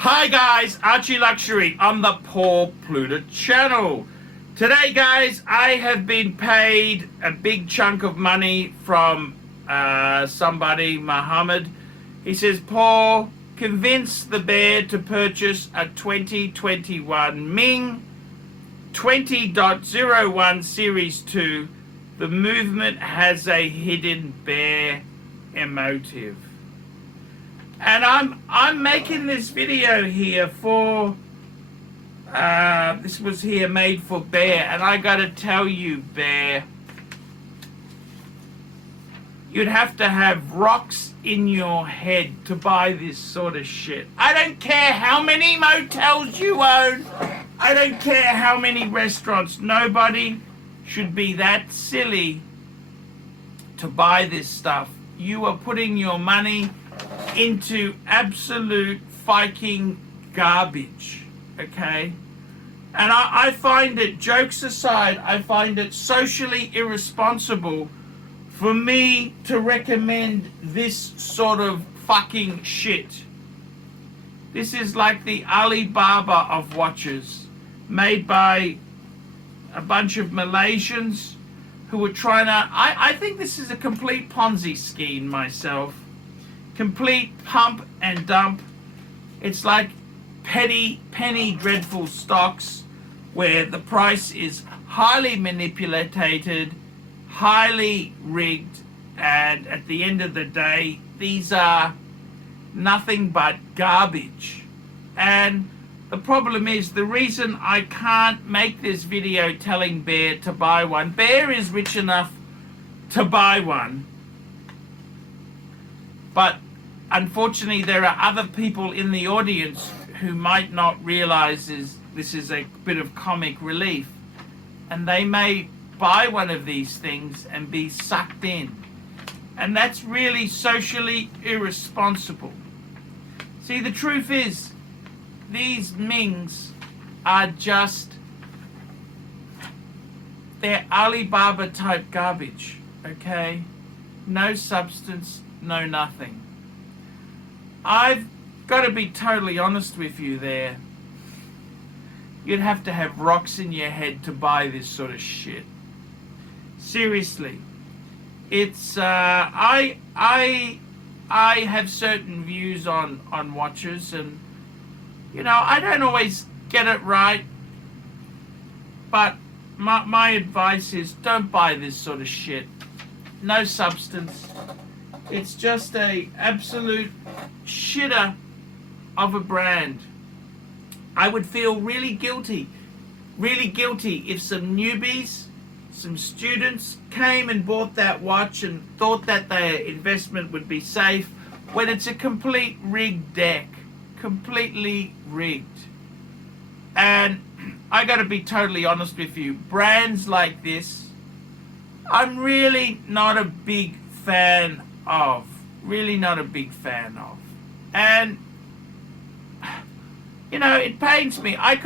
Hi guys, ArchieLuxury on the Poor Pluta channel. Today guys, I have been paid a big chunk of money from somebody, Muhammad. He says, Paul, convince the bear to purchase a 2021 MING 20.01 Series 2. The movement has a hidden bear emotive. And I'm making this video here for this was here made for Bear, and I gotta tell you, Bear, you'd have to have rocks in your head to buy this sort of shit. I don't care how many motels you own. I don't care how many restaurants. Nobody should be that silly to buy this stuff. You are putting your money into absolute fucking garbage, okay? And I find it, jokes aside, I find it socially irresponsible for me to recommend this sort of fucking shit. This is like the Alibaba of watches, made by a bunch of Malaysians who were trying to... I think this is a complete Ponzi scheme myself. Complete pump and dump. It's like penny dreadful stocks where the price is highly manipulated, highly rigged, and at the end of the day, these are nothing but garbage. And the problem is, the reason I can't make this video telling Bear to buy one, Bear is rich enough to buy one, but unfortunately there are other people in the audience who might not realize this is a bit of comic relief, and they may buy one of these things and be sucked in, and that's really socially irresponsible. See, the truth is, these Mings are just, they're Alibaba type garbage, okay? No substance, no nothing. I've got to be totally honest with you there. You'd have to have rocks in your head to buy this sort of shit. Seriously. It's, I have certain views on watches, and, you know, I don't always get it right, but my advice is don't buy this sort of shit. No substance. It's just a absolute shitter of a brand. I would feel really guilty if some newbies, some students came and bought that watch and thought that their investment would be safe when it's a complete rigged deck, completely rigged. And I gotta be totally honest with you, brands like this, I'm really not a big fan of. Really not a big fan of. And, you know, it pains me. I've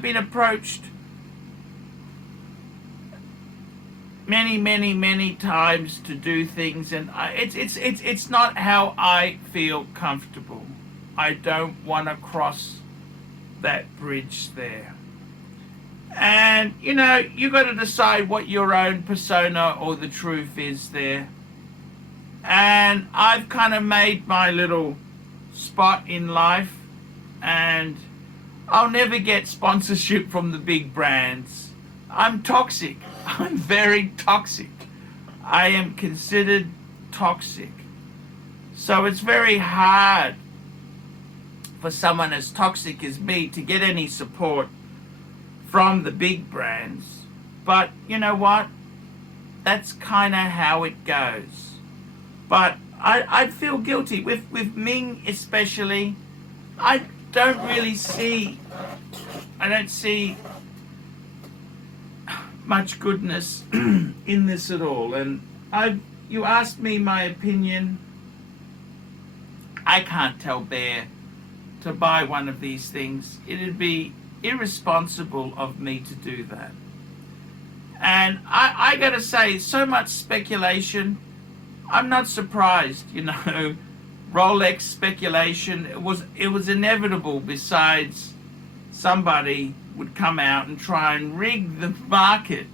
been approached many times to do things, and it's not how I feel comfortable. I don't want to cross that bridge there. And, you know, you got to decide what your own persona or the truth is there. And I've kind of made my little spot in life, and I'll never get sponsorship from the big brands. I'm toxic. I'm very toxic. I am considered toxic. So it's very hard for someone as toxic as me to get any support from the big brands. But you know what? That's kind of how it goes. But I'd feel guilty with Ming especially. I don't see much goodness in this at all. And you asked me my opinion. I can't tell Bear to buy one of these things. It'd be irresponsible of me to do that. And I gotta say, so much speculation. I'm not surprised, you know, Rolex speculation. It was inevitable. Besides, somebody would come out and try and rig the market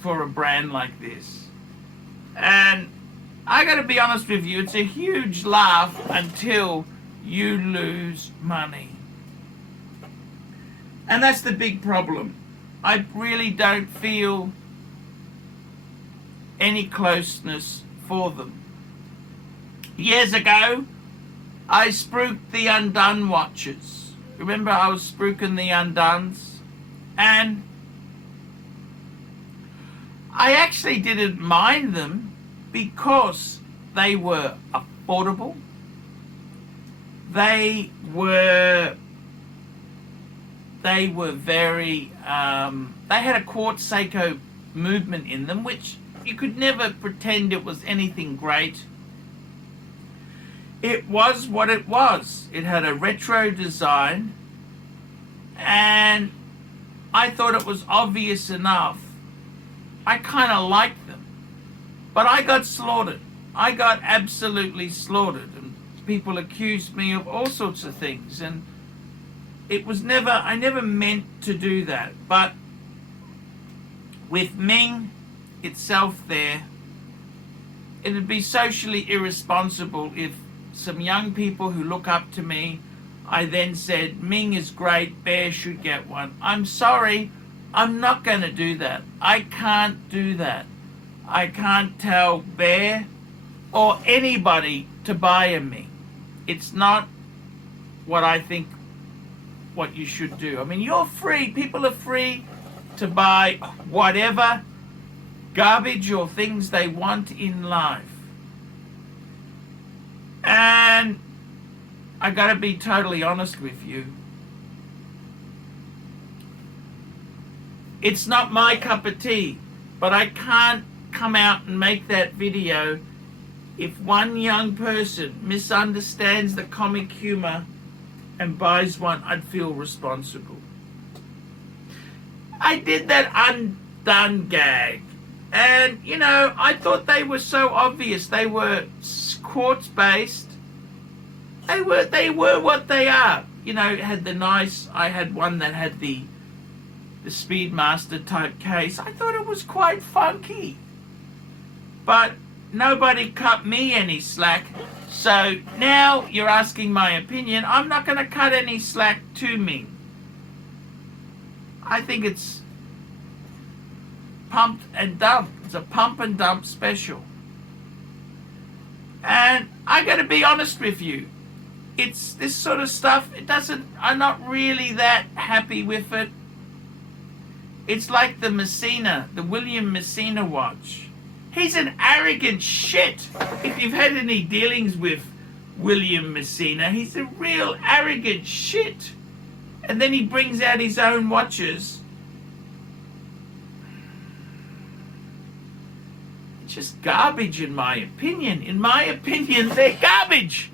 for a brand like this. And I gotta be honest with you, it's a huge laugh until you lose money. And that's the big problem. I really don't feel any closeness for them. Years ago, I spruiked the undone watches. Remember, I was spruiking the undones? And I actually didn't mind them because they were affordable. They were very, they had a quartz Seiko movement in them, which you could never pretend it was anything great. It was what it was. It had a retro design, and I thought it was obvious enough. I kind of liked them, but I got slaughtered. I got absolutely slaughtered, and people accused me of all sorts of things, and it was never, I never meant to do that. But with Ming itself there, it would be socially irresponsible if some young people who look up to me, I then said, Ming is great, Bear should get one. I'm sorry, I'm not going to do that. I can't do that. I can't tell Bear or anybody to buy a Ming. It's not what I think what you should do. I mean, you're free. People are free to buy whatever garbage or things they want in life. And I gotta be totally honest with you. It's not my cup of tea, but I can't come out and make that video if one young person misunderstands the comic humor and buys one. I'd feel responsible. I did that undone gag, and you know, I thought they were so obvious. They were quartz based. They were what they are. You know, it had the nice, I had one that had the Speedmaster type case. I thought it was quite funky. But nobody cut me any slack. So now you're asking my opinion. I'm not going to cut any slack to me. I think it's pumped and dumped. It's a pump and dump special. And I got to be honest with you. It's this sort of stuff, I'm not really that happy with it. It's like the Messina, the William Messina watch. He's an arrogant shit. If you've had any dealings with William Messina, he's a real arrogant shit. And then he brings out his own watches. It's just garbage in my opinion. In my opinion, they're garbage.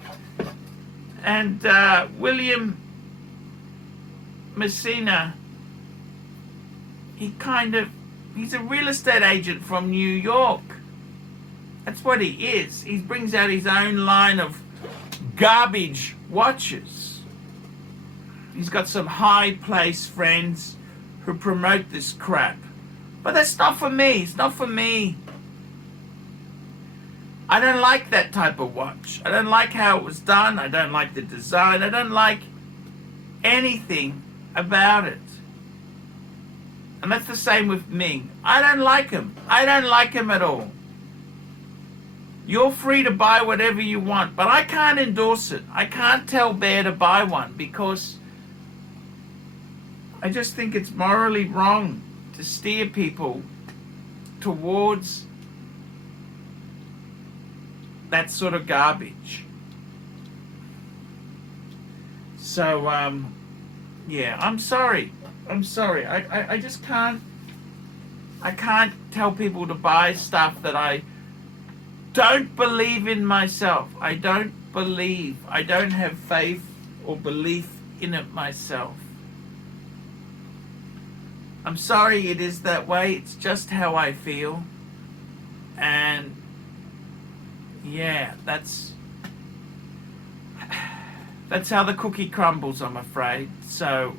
And William Messina, he's a real estate agent from New York. That's what he is. He brings out his own line of garbage watches. He's got some high-placed friends who promote this crap. But that's not for me. It's not for me. I don't like that type of watch. I don't like how it was done. I don't like the design. I don't like anything about it. And that's the same with Ming. I don't like him. I don't like him at all. You're free to buy whatever you want, but I can't endorse it. I can't tell Bear to buy one because I just think it's morally wrong to steer people towards that sort of garbage. So, yeah, I'm sorry. I'm sorry. I just can't tell people to buy stuff that I don't believe in myself. I don't have faith or belief in it myself. I'm sorry it is that way. It's just how I feel. And yeah, that's That's how the cookie crumbles, I'm afraid. So,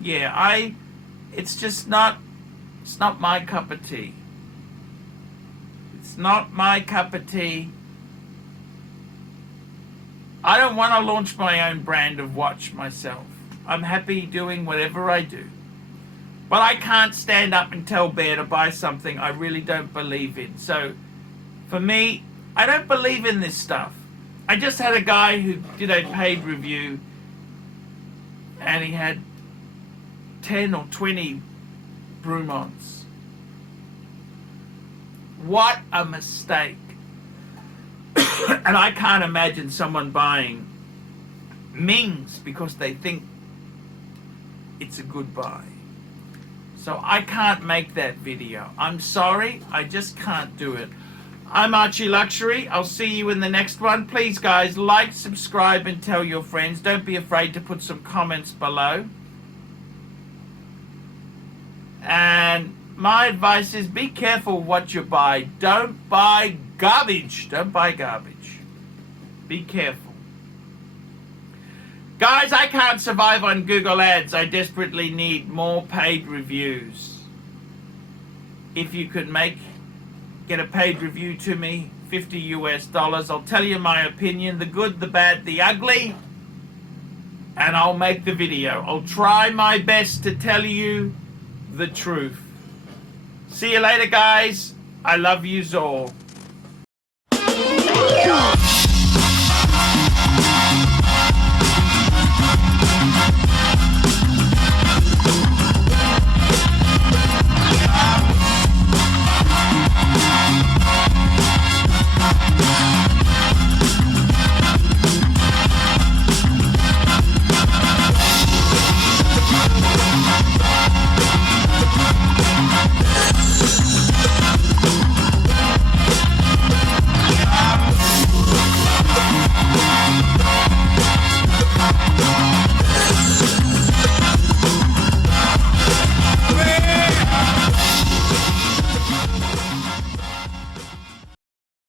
yeah, it's just not, it's not my cup of tea. It's not my cup of tea. I don't want to launch my own brand of watch myself. I'm happy doing whatever I do. But I can't stand up and tell Bear to buy something I really don't believe in. So, for me, I don't believe in this stuff. I just had a guy who did a paid review and he had 10 or 20 Brumons. What a mistake. And I can't imagine someone buying Mings because they think it's a good buy. So I can't make that video. I'm sorry, I just can't do it. I'm ArchieLuxury. I'll see you in the next one. Please, guys, like, subscribe, and tell your friends. Don't be afraid to put some comments below. And my advice is be careful what you buy. Don't buy garbage. Don't buy garbage. Be careful. Guys, I can't survive on Google Ads. I desperately need more paid reviews. If you could get a paid review to me, $50 US. I'll tell you my opinion, the good, the bad, the ugly, and I'll make the video. I'll try my best to tell you the truth. See you later, guys. I love yous all.